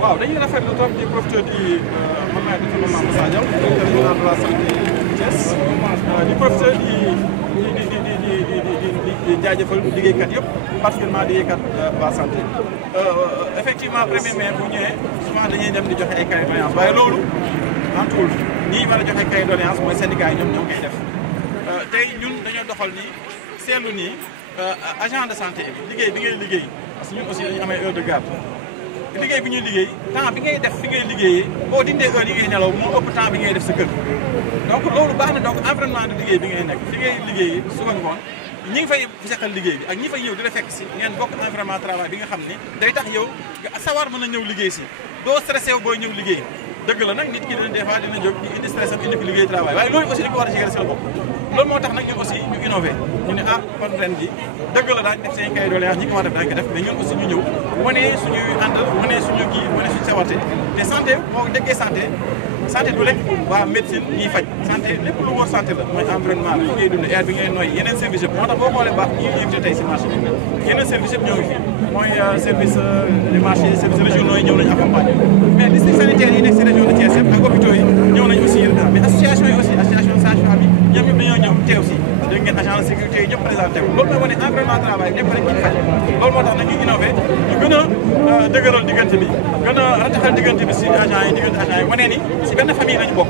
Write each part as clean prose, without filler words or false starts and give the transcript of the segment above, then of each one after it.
waaw dañuy rafetlu trop di profité di Mohamed Moussa Diaw directeur régional de la santé Thiès di profité di jaajëfal liggéeykat yëpp particulièrement liggéeykat waa santé. Effectivement premier mai bu ñëwee souvent dañuy dem di joxe ay cahiers de doléances waaye loolu en tout ñi war a joxe cahier de doléances mooy syndicat yi ñoom ñoo koy def tey ñun dañoo doxal ni seetlu nii agent de santé bi liggéey bi ngay liggéey parce que ñun aussi dañu amee heure de garde. liggéey bi ñuy liggéey temps bi ngay def fi ngay liggéeyee boo dindee heure yi ngay nelaw moo ëpp temps bi ngay def sa kër donc loolu baax na donc environnement de liggéey bi ngay nekk fi ngay liggéeyee suba ngoon ñi ngi fay seqal liggéey bi ak ñi fay ñëw di la fekk si ngeen bokk environnement travail bi nga xam ne day tax yow nga sawar mën a ñëw liggéey si doo stressé wu booy ñëw liggéey dëgg la nag nit ki dina des fois dina jóg di indi stress am indi fi liggéey travail waaye loolu aussi di ko war a gérer si la bopp loolu moo tax nag ñun aussi ñu innové ñu ne ah kon ren ji dëgg la daañu def seen cahier de doléances ñi ko war a def daañu ko def mais ñun aussi ñu ñëw wane suñuy ànd wane suñu kii wane suñu sawarte te santé boo déggee santé du rek waa médecine ñiy faj santé lépp lu wóor santé la mooy environnement la ngay dund air bi ngay noyyi yeneen service yëpp moo tax boo xoolee baax ñi invité tey si marché bi yeneen service yëpp ñoo ngi fi mooy service du marché service régionaux yi ñëw nañu accompagner mais district sanitaire yi nekk si région de Thiès yëpp ak hôpitaux yi ñëw nañu aussi yéen mais association yi aussi association sage-femme yi ñoom ñëpp dañoo ñëw teew si dégg ngeen agent de sécurité yi ñëpp présenté wu loolu mooy wane environnement travail ñëpp rek ñu faj loolu moo tax nag ñu innové ñu gën a dëgëral diggante bi gën a rataxal diggante bi si agent yi diggante agent yi wane ni si benn famille lañu bokk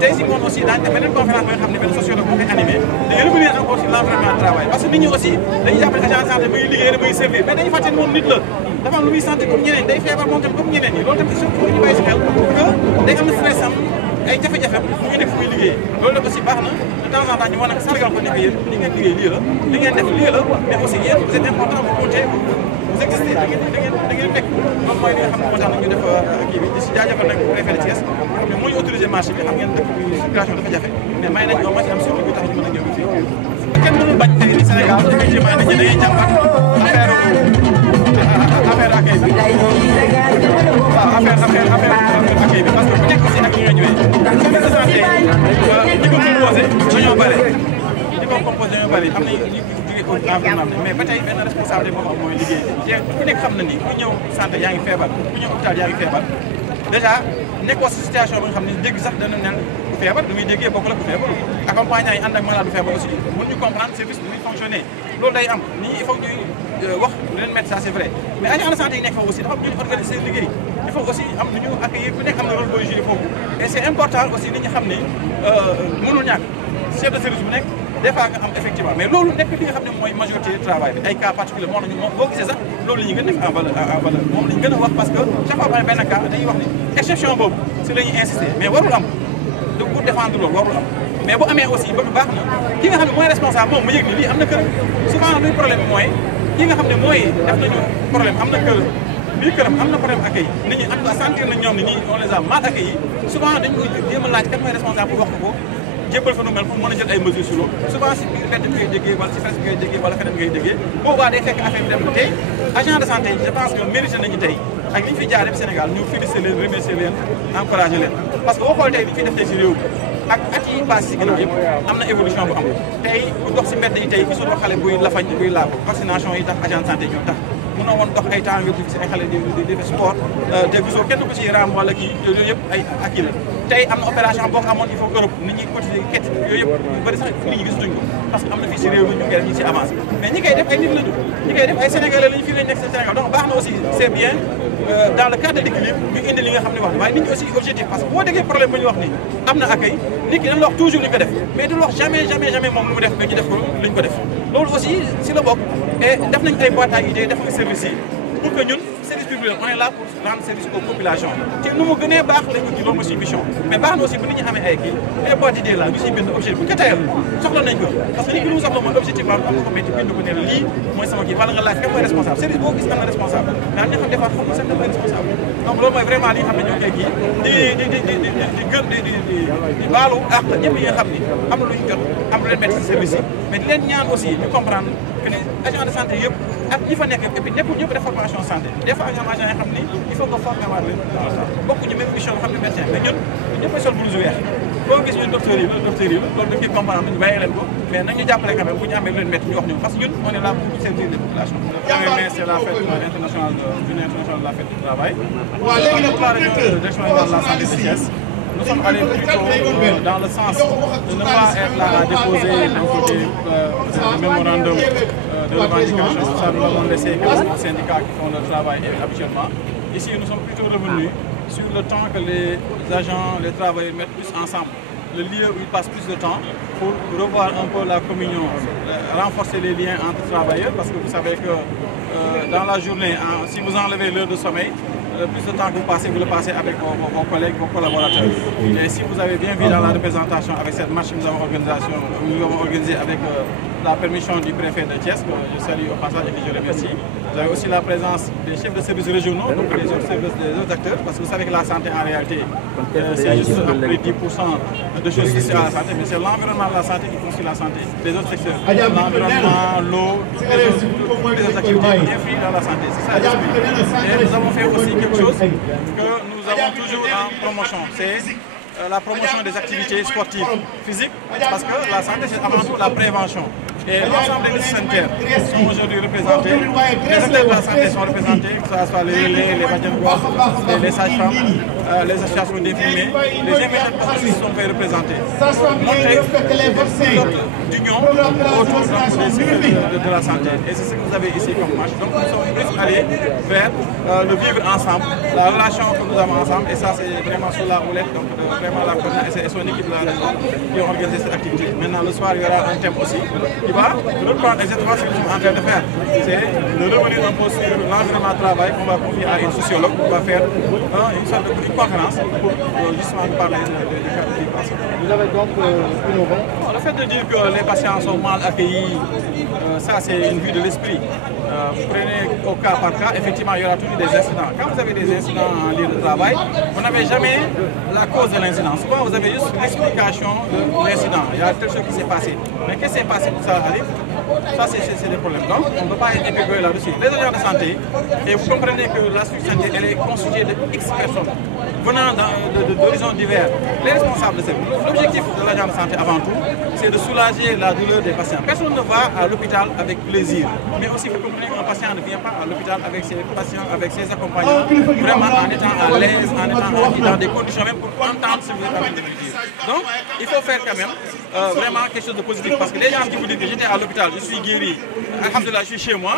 tey si ngoon aussi daañu def beneen conférence boo xam ne benn sociologue moo koy animé day revenir encore sur l'environnement de travail parce que nit ñi aussi dañuy jàpp ne agent de santé muy liggéey rek muy servir mais dañuy fàtte ne moom nit la dafa am lu muy santé comme ñeneen day feebar moom tamit comme ñeneen ñi loolu tamit surtout ñu bàyyi si xel que day am stress am ay jafe-jafe mu ngi nekk fu muy liggéey loolu nag aussi baax na de temps en temps ñu war a sargal ko nekk yéen li ngeen liggéey lii la li ngeen def lii la mais aussi yéen vous êtes important vous comptez vous existez da ngeen nekk loolu mooy li nga xam ne moo tax nag ñu def kii bi di si jaajëfal nag préfet de Thiès xam ne muy autorisé marché bi xam ngeen dëkk bi circulation dafa jafe mais may nañ ñoo ma ci am surtout bi tax ñu mën a ñëw fii kenn mënul bañ tey ni Sénégal effectivement nit ñi da ngay jàmbat affaire accueil bi waaw affaire accueil bi parce que bu nekk aussi ak ñi nga ñëwee service de santé ñi ko composé dañoo bëri ñi ko composé dañoo bëri am nañ ñu jógee au environnement mais ba tey benn responsabilité boo xam mooy liggéey te ku nekk xam na ni ku ñëw santé yaa ngi feebar ku ñëw hôpital yaa ngi feebar dèjà nekkoo si situation bi nga xam ne dégg sax dana nen ku feebar du muy déggee bokk la ku feebar accompagnant yi ànd ak malade bu feebar aussi mën ñu comprendre service bi muy fonctionner loolu day am nit ñi il faut ñuy wax leen mettre ça c'est vrai mais agent de santé yi nekk foofu aussi dafa am ñu organiser seen liggéey il faut aussi am lu ñu accueillir ku nekk am na rôle booy jouer foofu et c'est important aussi nit ñi xam ne mënul ñàkk chef de service bu nekk des fois nga am effectivement mais loolu nekk li nga xam ne mooy majorité du travail bi ay cas particulier moo nañu moom boo gisee sax loolu la ñuy gën a def en valeur moom la ñu gën a wax parce que chaque fois benn cas dañuy wax ni exception boobu si la ñuy insister mais warul am de pour défendre loolu warul am mais bu amee aussi bëgg baax na ki nga xam ne mooy responsable moom mu yëg ni lii am na kër souvent luy problème bi mooy ki nga xam ne mooy def nañu problème am na kër bii këram am na problème accueil nit ñi am na sentir nañ ñoom ne ñii on les a mal accueillis souvent dañ koy jéem a laaj kan mooy responsable pour wax ko jébbal fa nu mel pour mën a jël ay mesures sur loolu souvent si biir mbedd bi ngay déggee wala si presse bi ngay déggee wala feneen bi ngay déggee boobaa day fekk affaire bi dem tey agent de santé yi je pense que mérité nañu tey ak li ñu fi jaaree Sénégal ñu féliciter leen remercier leen encourager leen parce que boo xoolee tey li ñu fi def tey si réew mi ak at yi passé si ginnaaw yëpp am na évolution bu am tey ku dox si mbedd yi tey gisuloo xale buy lafañ buy laab vaccination yi tax agent de santé ñu tax mënoo woon dox ay temps nga gis ay xale di def sport te gisoo kenn ku ci raam wala kii yooyu yëpp ay acquis la tey am na opération boo xamoon il faut Europe nit ñi continuer ket yooyu yëpp yu bëri sax nit ñi gisatuñ ko parce que am na fii si réew mi ñu ngi koy def ñu si avancé mais ñi koy def ay nit lañu ñi koy def ay sénégalais lañu fii lañ nekk Sénégal donc baax na aussi c'est bien dans le cadre de l'équilibre ñu indi li nga xam ne wax waaye nit ñi aussi objectif parce que boo déggee problème bu ñu wax ni am na accueil nit ki dañ la wax toujours li ñu ko def mais du la wax jamais moom lu mu def nga ñu def ko li ñu ko def loolu aussi si la bokk et def nañ ay boîte à idées def nga service yi pour que ñun service public on est là pour rendre service aux populations te nu mu gënee baax lañ ko ci loolu mooy suñu mission mais baax na aussi bu nit ñi amee ay kii les boîtes d'idées là ñu siy bind objectif bu ñu ko tayal soxla nañ ko parce que nit ki lu mu soxla mooy objectif am ko métti bind ko ne lii mooy sama kii wala nga laaj kan mooy responsable service boo gis am na responsable mais ñoo xam des fois xam nga sax mooy responsable donc loolu mooy vraiment li nga xam ne ñoo koy kii di baalu àq ñëpp yi nga xam ni am na lu ñu jot am lu leen métti si service yi mais di leen ñaan aussi ñu comprendre que ne agent de santé yëpp ak ñi fa nekk et puis nekkul ñëpp def formation santé des fois agent yi xam ni il faut que former waat leen bokkuñu même mission xam ne médecin mais ñun ñëpp a sol blouse weex boo gis ñun docteur yi loolu dañ koy comprendre ñu bàyyi leen ko mais nañu jàppale quand même bu ñu amee lu leen métti ñu wax ñu parce que ñun on est là pour servir les populations. Le 1er mai c'est la fête internationale de la fête du travail. Pour la direction de la santé de Thiès, nous sommes allés plutôt dans le sens de ne pas être là à déposer d'un côté le mémorandum de revendication. Ça nous avons laissé quelques syndicats qui font leur travail habituellement. Ici nous sommes plutôt revenus sur le temps que les agents, les travailleurs mettent plus ensemble, le lieu où ils passent plus de temps pour revoir un peu la communion, renforcer les liens entre travailleurs parce que vous savez que dans la journée, si vous enlevez l'heure de sommeil, le plus de temps que vous passez, vous le passez avec vos collègues, vos collaborateurs. Et si vous avez bien vu dans la représentation avec cette marche que nous avons organisée avec la permission du préfet de Thiès, que je salue au passage et que je remercie. Vous avez aussi la présence des chefs de services régionaux, donc des autres acteurs, parce que vous savez que la santé en réalité, c'est juste à peu près 10% de choses sociales à la santé, mais c'est l'environnement de la santé qui construit la santé. Les autres secteurs, l'environnement, l'eau, les autres activités qui influent dans la santé. C'est ça l'esprit. Et nous avons fait aussi quelque chose que nous avons toujours en promotion, c'est la promotion des activités sportives physiques, parce que la santé c'est avant tout la prévention. Et l'ensemble des sanitaires sont aujourd'hui représentés, les acteurs de la santé sont représentés, que ce soit les relais, les bâtiments, les sages-femmes, les associations d'infirmiers, les infirmiers aussi sont fait représenter. Montrer d'union autour des secteurs de la santé. Et c'est ce que vous avez ici comme marche. Donc nous sommes plus allés vers le vivre ensemble, la relation que nous avons ensemble, et ça c'est vraiment sur la roulette, donc vraiment la coordination et son équipe qui ont organisé cette activité. Maintenant le soir il y aura un thème aussi qui va reprendre exactement ce que nous sommes en train de faire. C'est de revenir un peu sur l'environnement de travail qu'on va confier à une sociologue qui va faire une sorte de conférence pour justement parler des cas de vie. Vous avez donc innové. Le fait de dire que les patients sont mal accueillis, ça c'est une vue de l'esprit. Vous prenez au cas par cas, effectivement il y aura toujours des incidents. Quand vous avez des incidents en lieu de travail, vous n'avez jamais la cause de l'incident. Souvent vous avez juste l'explication de l'incident. Il y a quelque chose qui s'est passé. Mais qu'est-ce qui s'est passé pour ça arrive? Ça c'est des problèmes. Donc on ne peut pas être épigoé là-dessus. Les agents de santé, et vous comprenez que la structure santé elle est constituée de X personnes venant d'horizons divers. Les responsables de ça. L'objectif de l'agent de santé avant tout, c'est de soulager la douleur des patients. Personne ne va à l'hôpital avec plaisir. Mais aussi vous comprenez qu'un patient ne vient pas à l'hôpital avec ses patients, avec ses accompagnants, vraiment en étant à l'aise, en étant dans des conditions même pour entendre ce que vous êtes en train de dire. Donc il faut faire quand même vraiment quelque chose de positif. Parce que les gens qui vous disent que j'étais à l'hôpital, je suis guéri, alhamdoulilah, je suis chez moi,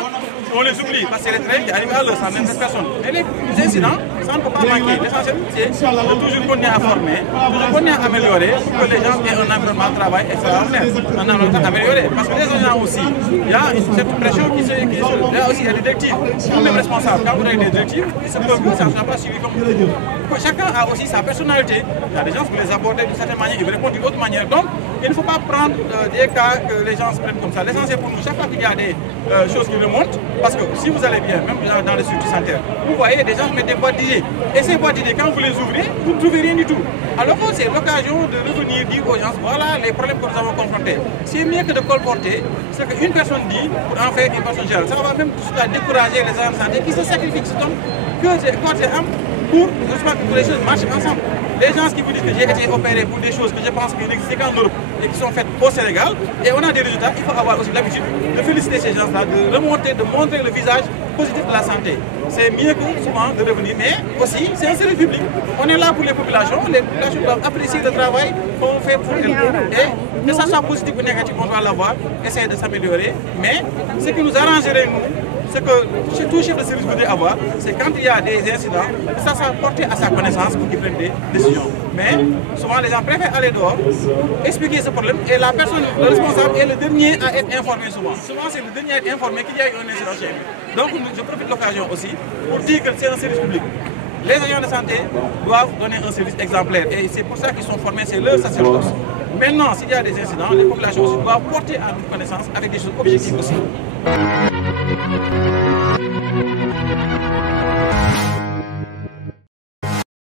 on les oublie parce que c'est les trains qui arrivent à l'heure, ça n'intéresse personne. Et les incidents, ça ne peut pas manquer. L'essentiel, c'est de toujours continuer à former, toujours continuer à améliorer pour que les gens aient un environnement de travail extraordinaire, un environnement amélioré. Parce que les gens aussi, il y a cette pression qui se... Il y a aussi des directives. Vous-même responsable, quand vous avez des directives, il se peut que ça ne soit pas suivi comme chacun a aussi sa personnalité. Il y a des gens qui les abordent d'une certaine manière, ils vous répondent d'une autre manière. Donc, il ne faut pas prendre des cas que les gens se prennent comme ça. L'essentiel pour nous, chaque fois qu'il y a des choses qui remontent, parce que si vous allez bien, même dans les structures sanitaires, vous voyez des gens qui mettent des boîtes d'idées. Et ces boîtes d'idées, quand vous les ouvrez, vous ne trouvez rien du tout. Alors que c'est l'occasion de revenir dire aux gens, voilà les problèmes que nous avons confrontés. C'est mieux que de colporter ce qu'une personne dit pour en faire une personne générale. Ça va même jusqu'à décourager les agents de santé qui se sacrifient, qui se donnent que c'est pour que les choses marchent ensemble. Les gens qui vous disent que j'ai été opéré pour des choses que je pense qu'il n'existent qu'en Europe et qui sont faites au Sénégal, et on a des résultats, il faut avoir aussi l'habitude de féliciter ces gens-là, de remonter, de montrer le visage positif de la santé. C'est mieux que souvent de revenir, mais aussi c'est un service public. On est là pour les populations doivent apprécier le travail qu'on fait pour elles. Et que ça soit positif ou négatif, on doit l'avoir, essayer de s'améliorer, mais ce qui nous arrangerait, nous, ce que tout chef de service voudrait avoir, c'est quand il y a des incidents, que ça soit porté à sa connaissance pour qu'il prenne des décisions. Mais souvent les gens préfèrent aller dehors, expliquer ce problème, et la personne, le responsable est le dernier à être informé souvent. Souvent c'est le dernier à être informé qu'il y a eu un incident chez lui. Donc je profite de l'occasion aussi pour dire que c'est un service public. Les agents de santé doivent donner un service exemplaire et c'est pour ça qu'ils sont formés, c'est leur sacerdoce. Maintenant, s'il y a des incidents, les populations aussi doivent porter à notre connaissance avec des choses objectives aussi.